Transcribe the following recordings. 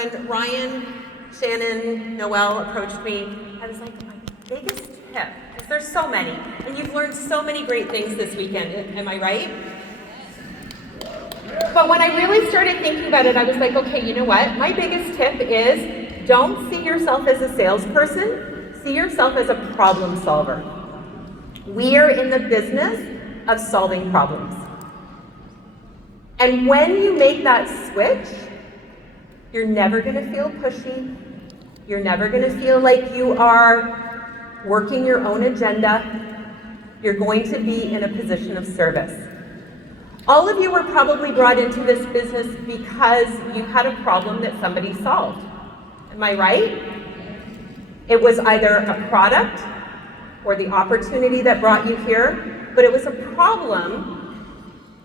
when Ryan, Shannon, Noelle approached me, I was like, my biggest tip, because there's so many, and you've learned so many great things this weekend, am I right? But when I really started thinking about it, I was like, okay, you know what? My biggest tip is don't see yourself as a salesperson, see yourself as a problem solver. We are in the business of solving problems. And when you make that switch, you're never going to feel pushy. You're never going to feel like you are working your own agenda. You're going to be in a position of service. All of you were probably brought into this business because you had a problem that somebody solved. Am I right? It was either a product or the opportunity that brought you here, but it was a problem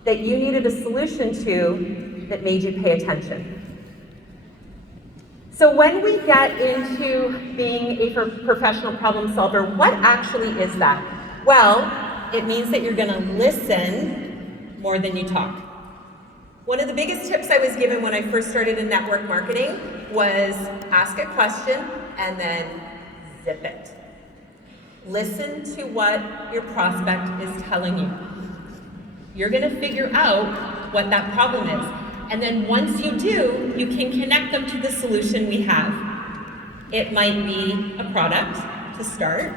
that you needed a solution to that made you pay attention. So when we get into being a professional problem solver, what actually is that? Well, it means that you're going to listen more than you talk. One of the biggest tips I was given when I first started in network marketing was ask a question and then zip it. Listen to what your prospect is telling you. You're going to figure out what that problem is. And then once you do, you can connect them to the solution we have. It might be a product to start,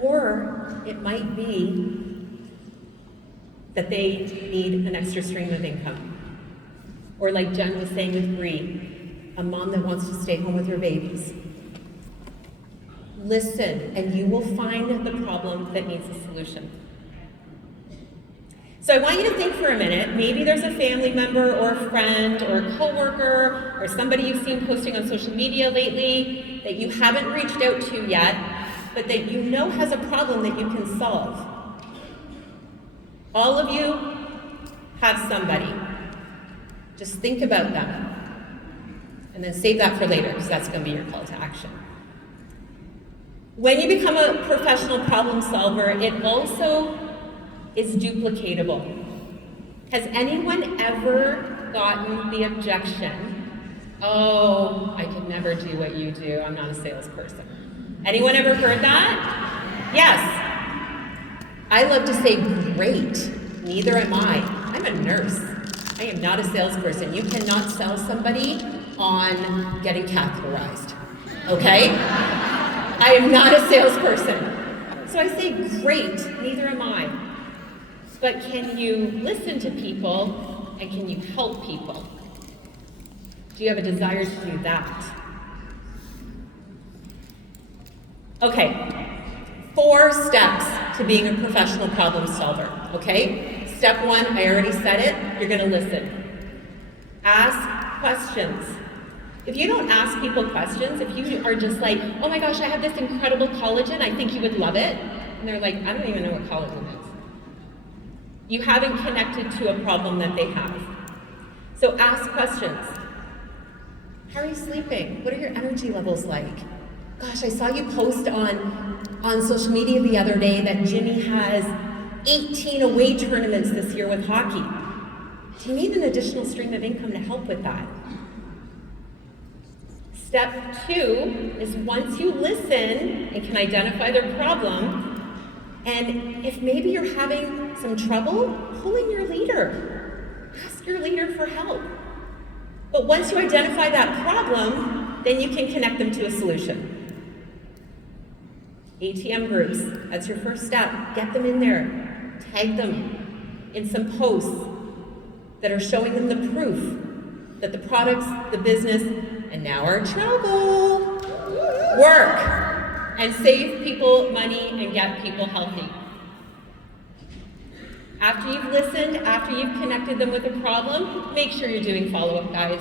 or it might be that they need an extra stream of income. Or like Jen was saying with Bree, a mom that wants to stay home with her babies. Listen, and you will find the problem that needs a solution. So I want you to think for a minute. Maybe there's a family member or a friend or a coworker or somebody you've seen posting on social media lately that you haven't reached out to yet, but that you know has a problem that you can solve. All of you have somebody. Just think about them. And then save that for later, because that's going to be your call to action. When you become a professional problem solver, it also is duplicatable. Has anyone ever gotten the objection, oh, I could never do what you do, I'm not a salesperson? Anyone ever heard that? Yes. I love to say, great, neither am I. I'm a nurse. I am not a salesperson. You cannot sell somebody on getting catheterized, okay? I am not a salesperson. So I say, great, neither am I. But can you listen to people and can you help people? Do you have a desire to do that? Okay. 4 steps to being a professional problem solver, okay? Step 1, I already said it, you're gonna listen. Ask questions. If you don't ask people questions, if you are just like, oh my gosh, I have this incredible collagen, I think you would love it, and they're like, I don't even know what collagen is. You haven't connected to a problem that they have. So ask questions. How are you sleeping? What are your energy levels like? Gosh, I saw you post on social media the other day that Jimmy has 18 away tournaments this year with hockey. Do you need an additional stream of income to help with that? Step 2 is once you listen and can identify their problem, and if maybe you're having some trouble, pull in your leader. Ask your leader for help. But once you identify that problem, then you can connect them to a solution. ATM groups, that's your first step. Get them in there. Tag them in some posts that are showing them the proof that the products, the business, and now our travel work and save people money and get people healthy. After you've listened, after you've connected them with a problem, make sure you're doing follow-up, guys.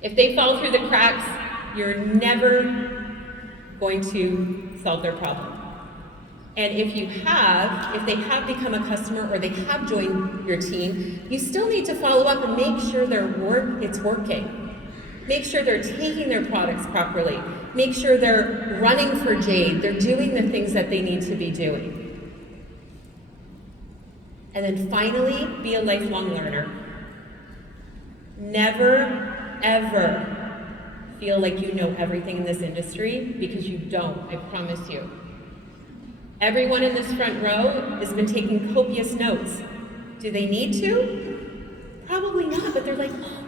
If they fall through the cracks, you're never going to solve their problem. And if they have become a customer or they have joined your team, you still need to follow up and make sure it's working. Make sure they're taking their products properly. Make sure they're running for Jade. They're doing the things that they need to be doing. And then finally, be a lifelong learner. Never, ever feel like you know everything in this industry, because you don't, I promise you. Everyone in this front row has been taking copious notes. Do they need to? Probably not, but they're like, oh,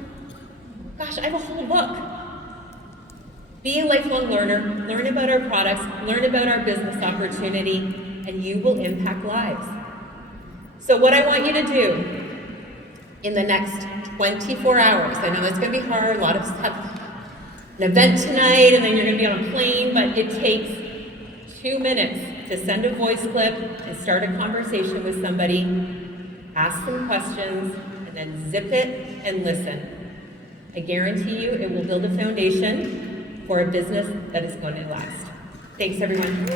gosh, I have a whole book. Be a lifelong learner, learn about our products, learn about our business opportunity, and you will impact lives. So what I want you to do in the next 24 hours, I know it's gonna be hard, a lot of us have an event tonight, and then you're gonna be on a plane, but it takes 2 minutes to send a voice clip and start a conversation with somebody, ask some questions, and then zip it and listen. I guarantee you it will build a foundation for a business that is going to last. Thanks, everyone.